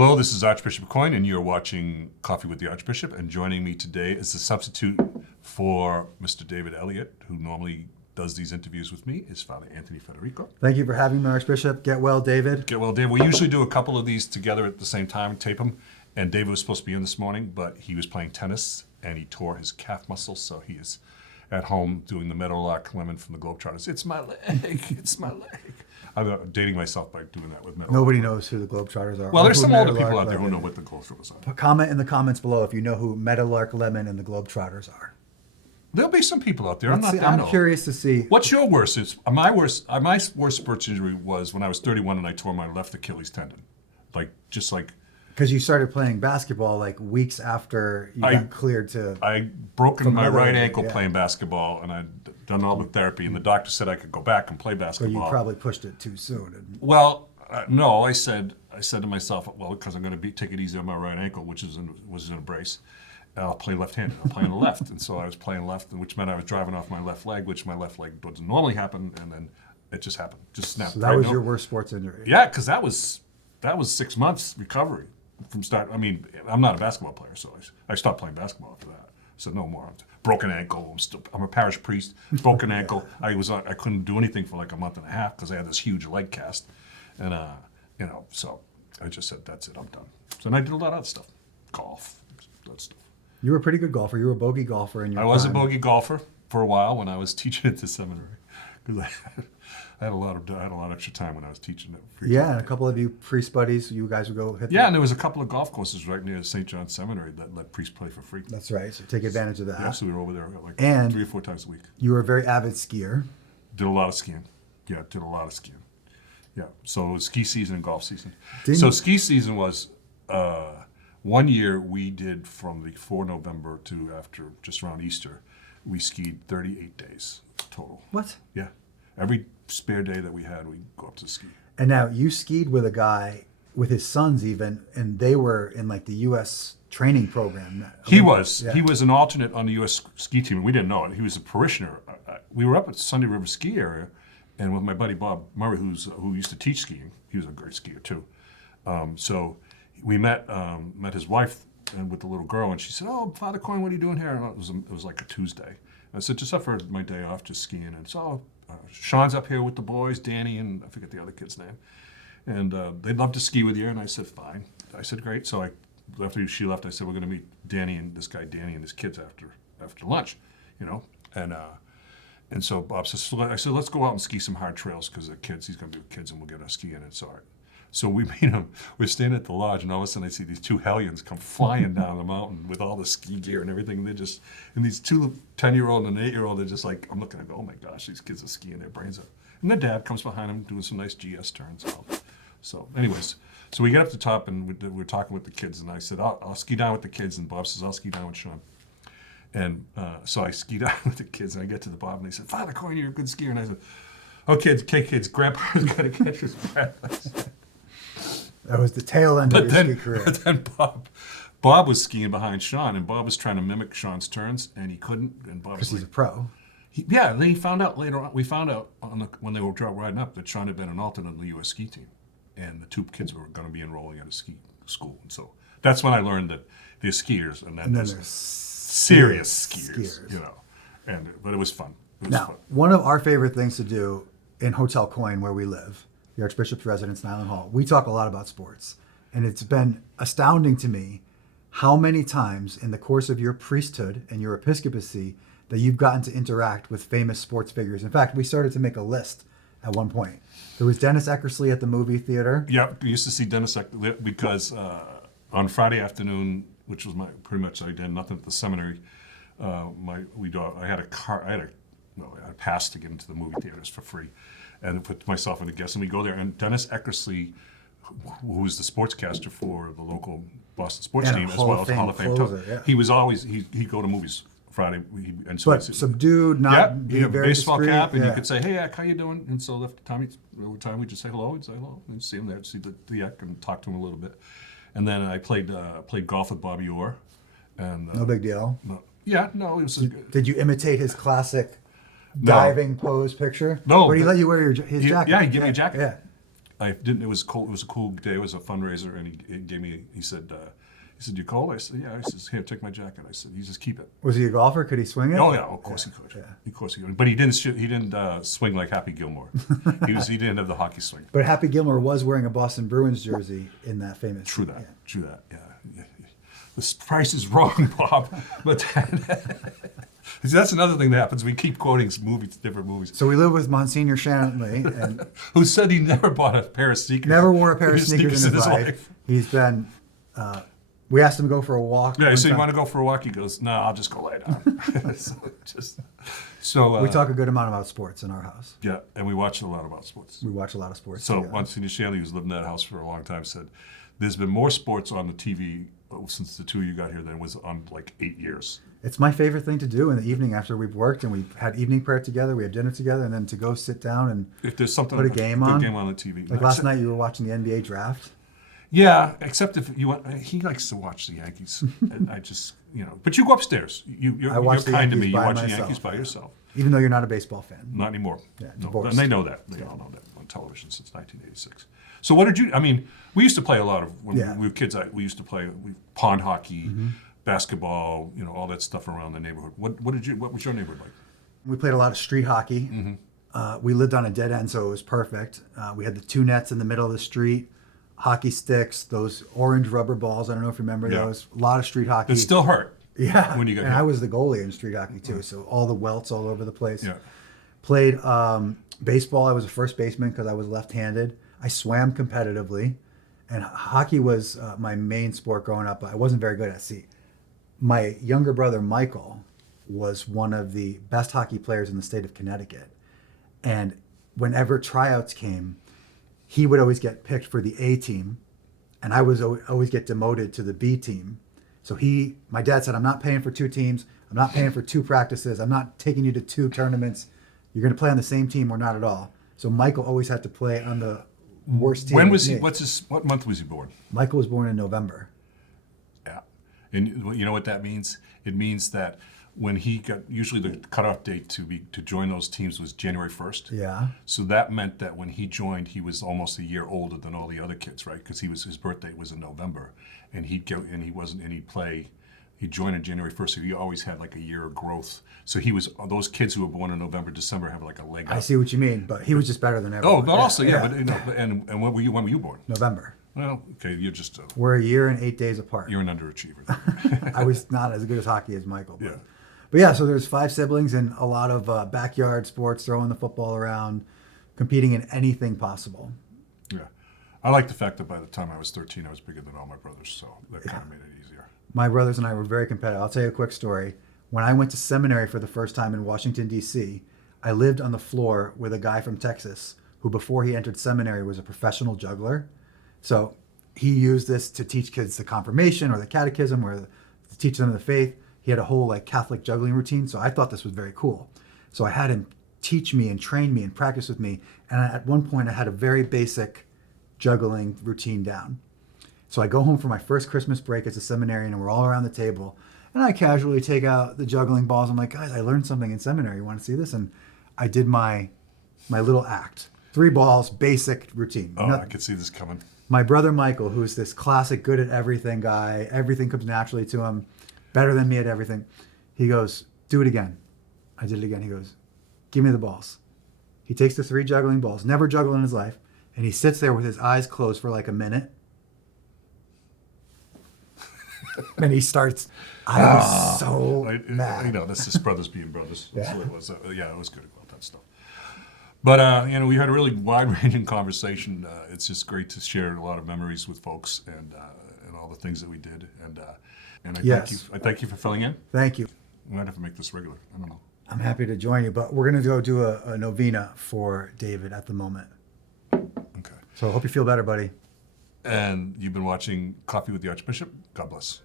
Hello, this is Archbishop Coyne, and you're watching Coffee with the Archbishop. And joining me today is the substitute for Mr. David Elliott, who normally does these interviews with me, is Father Anthony Federico. Thank you for having me, Archbishop. Get well, David. Get well, David. We usually do a couple of these together at the same time and tape them. And David was supposed to be in this morning, but he was playing tennis, and he tore his calf muscle, so he is at home doing the Meadowlark Lemon from the Globetrotters. It's my leg. It's my leg. I'm dating myself by doing that with Meadowlark. Nobody knows who the Globetrotters are. Well, there's some older Meadowlark people out there who Lemon. know what the Globetrotters are. Put comment in the comments below if you know who Meadowlark Lemon and the Globetrotters are. There'll be some people out there. I'm not that I'm old. curious to see. What's your worst? My worst sports injury was when I was 31 and I tore my left Achilles tendon. Like Because you started playing basketball like weeks after you got cleared to. I broken my right another- ankle yeah. playing basketball, and I'd done all the therapy, and the doctor said I could go back and play So basketball. you probably pushed it too soon. Well, no, I said to myself, well, because I'm going to take it easy on my right ankle, which was in a brace. I'll play left-handed. I'll play on the left, and so I was playing left, which meant I was driving off my left leg, which my left leg doesn't normally happen, and then it just happened, just snapped. So that was your worst sports injury. Yeah, because that was 6 months recovery from start. I mean, I'm not a basketball player, so I stopped playing basketball after that. So no more. Broken ankle. I'm a parish priest. Broken ankle. I couldn't do anything for like a month and a half because I had this huge leg cast, and so I just said that's it. I'm done. So then I did a lot of other stuff, golf, that stuff. You were a pretty good golfer. You were a bogey golfer in your I was a time. bogey golfer for a while when I was teaching at the seminary because I had a lot of extra time when I was teaching it. Yeah, and a couple of you priest buddies, you guys would go hit. Yeah, and there was a couple of golf courses right near St. John's Seminary that let priests play for free. That's right. So take advantage of that. Yeah, so we were over there like And 3 or 4 times a week. You were a very avid skier. Did a lot of skiing. Yeah, did a lot of skiing. Yeah, so it was ski season and golf season. So ski season was 1 year we did from before November to after just around Easter. We skied 38 days total. What? Yeah, every spare day that we had, we'd go up to ski. And now you skied with a guy, with his sons even, and they were in like the U.S. training program. He was. Yeah. He was an alternate on the U.S. ski team, and we didn't know it. He was a parishioner. We were up at Sunday River Ski Area, and with my buddy Bob Murray, who used to teach skiing. He was a great skier too. So we met his wife and with the little girl, and she said, "Oh, Father Coyne, what are you doing here?" And it was like a Tuesday. I said, "Just up for my day off, just skiing." And so Sean's up here with the boys, Danny, and I forget the other kid's name. And they'd love to ski with you. And I said, fine. I said, great. So after she left, I said, we're going to meet Danny and his kids after lunch, And so Bob says, I said, let's go out and ski some hard trails because the kids, he's going to be with kids and we'll get our skiing. And so, so we meet him. We're standing at the lodge, and all of a sudden I see these 2 hellions come flying down the mountain with all the ski gear and everything. And these 2 10-year-old and an 8-year-old, they're just like, I'm looking, I go, oh my gosh, these kids are skiing their brains out. And their dad comes behind them doing some nice GS turns. So anyways, so we get up to the top, and we're talking with the kids, and I said, I'll ski down with the kids, and Bob says, I'll ski down with Sean. And so I ski down with the kids, and I get to the bottom, and they said, Father Coyne, you're a good skier. And I said, okay, kids, Grandpa's got to catch his breath. That was the tail end of your ski career. But then Bob was skiing behind Sean, and Bob was trying to mimic Sean's turns, and he couldn't. And Bob was Because he's like, a pro. then he found out later on. We found out when they were riding up that Sean had been an alternate on the U.S. ski team, and the 2 kids were going to be enrolling at a ski school. And so that's when I learned that they're skiers, and then there's serious skiers. But it was fun. Now, one of our favorite things to do in Hotel Coyne, where we live, the Archbishop's residence in Island Hall, we talk a lot about sports. And it's been astounding to me how many times in the course of your priesthood and your episcopacy that you've gotten to interact with famous sports figures. In fact, we started to make a list at one point. There was Dennis Eckersley at the movie theater. Yep, we used to see Dennis Eckersley because on Friday afternoon, which was pretty much I did nothing at the seminary. I had a pass to get into the movie theaters for free, and put myself in a guest, and we go there. And Dennis Eckersley, who was the sportscaster for the local Boston sports team, as well as the Hall of Fame closer, he was always he'd go to movies Friday, and so but subdued, not he had a very baseball discreet, cap, and you could say, "Hey, Eck, how you doing?" And so over time, we just say hello, and see him there, see the Eck, and talk to him a little bit. And then I played golf with Bobby Orr, and no big deal. it was. Did you imitate his classic diving pose picture? No, Or did he let you wear his jacket? Yeah, he gave me a jacket. Yeah. I didn't. It was cool. It was a cool day. It was a fundraiser, and he gave me. He said, "You cold?" I said, "Yeah." He says, "Here, take my jacket." I said, "You just keep it." Was he a golfer? Could he swing it? Oh yeah, of course he could. Yeah. Of course he could. But he didn't. He didn't swing like Happy Gilmore. He didn't have the hockey swing. But Happy Gilmore was wearing a Boston Bruins jersey in that famous. True that. Yeah. True that. Yeah. The price is wrong, Bob. But see, that's another thing that happens. We keep quoting different movies. So we live with Monsignor Shanley, and Who said he never bought a pair of sneakers? never wore a pair of sneakers in his life. He's been. We asked him to go for a walk. Yeah, he one said, "You time. want to go for a walk?" He goes, "No, I'll just go lay down." so We talk a good amount about sports in our house. Yeah, and we watch a lot about sports. We watch a lot of sports. So together. Monsignor Shanley, who's lived in that house for a long time, said, "There's been more sports on the TV since the two of you got here than was on like 8 years." It's my favorite thing to do in the evening after we've worked and we've had evening prayer together, we have dinner together, and then to go sit down and If there's something, put a game good on. game on the TV. Like last night, you were watching the NBA draft. Yeah, except if you want, he likes to watch the Yankees, and I just, But you go upstairs. You're watch the kind to me. Yankees You by watch the myself. Yankees by yourself. Even though you're not a baseball fan. Not anymore. Yeah, No, divorced. and they know that. They all know that on television since 1986. So what did you? I mean, we used to play a lot of when Yeah. we were kids. We used to play pond hockey, basketball. All that stuff around the neighborhood. What was your neighborhood like? We played a lot of street hockey. We lived on a dead end, so it was perfect. We had the two nets in the middle of the street, hockey sticks, those orange rubber balls. I don't know if you remember Yeah. those. A lot of street hockey. It still hurt. Yeah, when you got and hit. I was the goalie in street hockey too, so all the welts all over the place. Yeah. Played baseball. I was a first baseman because I was left-handed. I swam competitively, and hockey was my main sport growing up. But I wasn't very good at it. My younger brother Michael was one of the best hockey players in the state of Connecticut, and whenever tryouts came, he would always get picked for the A team, and I was always get demoted to the B team. So my dad said, "I'm not paying for two teams. I'm not paying for two practices. I'm not taking you to two tournaments. You're going to play on the same team or not at all." So Michael always had to play on the worst team. When with was he? me. What month was he born? Michael was born in November. Yeah, and you know what that means? It means that when he got, usually the cutoff date to join those teams was January 1st. Yeah. So that meant that when he joined, he was almost a year older than all the other kids, right? Because his birthday was in November, and he'd join in January 1st, so he always had like a year of growth. So those kids who were born in November, December have like a leg up. I see what you mean, but he was just better than Oh, everyone. but also, but and when were you born? November. Well, okay, you're just We're a year and 8 days apart. you're an underachiever. I was not as good as hockey as Michael. But, Yeah. But yeah, so there's 5 siblings and a lot of backyard sports, throwing the football around, competing in anything possible. Yeah, I like the fact that by the time I was 13, I was bigger than all my brothers, so that kind of made it easier. My brothers and I were very competitive. I'll tell you a quick story. When I went to seminary for the first time in Washington, D.C., I lived on the floor with a guy from Texas who, before he entered seminary, was a professional juggler. So he used this to teach kids the confirmation or the catechism or to teach them the faith. He had a whole Catholic juggling routine. So I thought this was very cool. So I had him teach me and train me and practice with me. And at one point, I had a very basic juggling routine down. So I go home for my first Christmas break as a seminarian, and we're all around the table. And I casually take out the juggling balls. I'm like, "Guys, I learned something in seminary. You want to see this?" And I did my little act. 3 balls, basic routine. Oh, I could see this coming. My brother Michael, who's this classic good at everything guy, everything comes naturally to him, better than me at everything. He goes, "Do it again." I did it again. He goes, "Give me the balls." He takes the 3 juggling balls, never juggled in his life, and he sits there with his eyes closed for like a minute. And he starts, I was so mad. That's just brothers being brothers. That's Yeah. what it was. It was good about that stuff. But we had a really wide-ranging conversation. It's just great to share a lot of memories with folks and all the things that we did. And I thank you for filling in. Thank you. We might have to make this regular. I don't know. I'm happy to join you, but we're going to go do a novena for David at the moment. Okay. So I hope you feel better, buddy. And you've been watching Coffee with the Archbishop. God bless.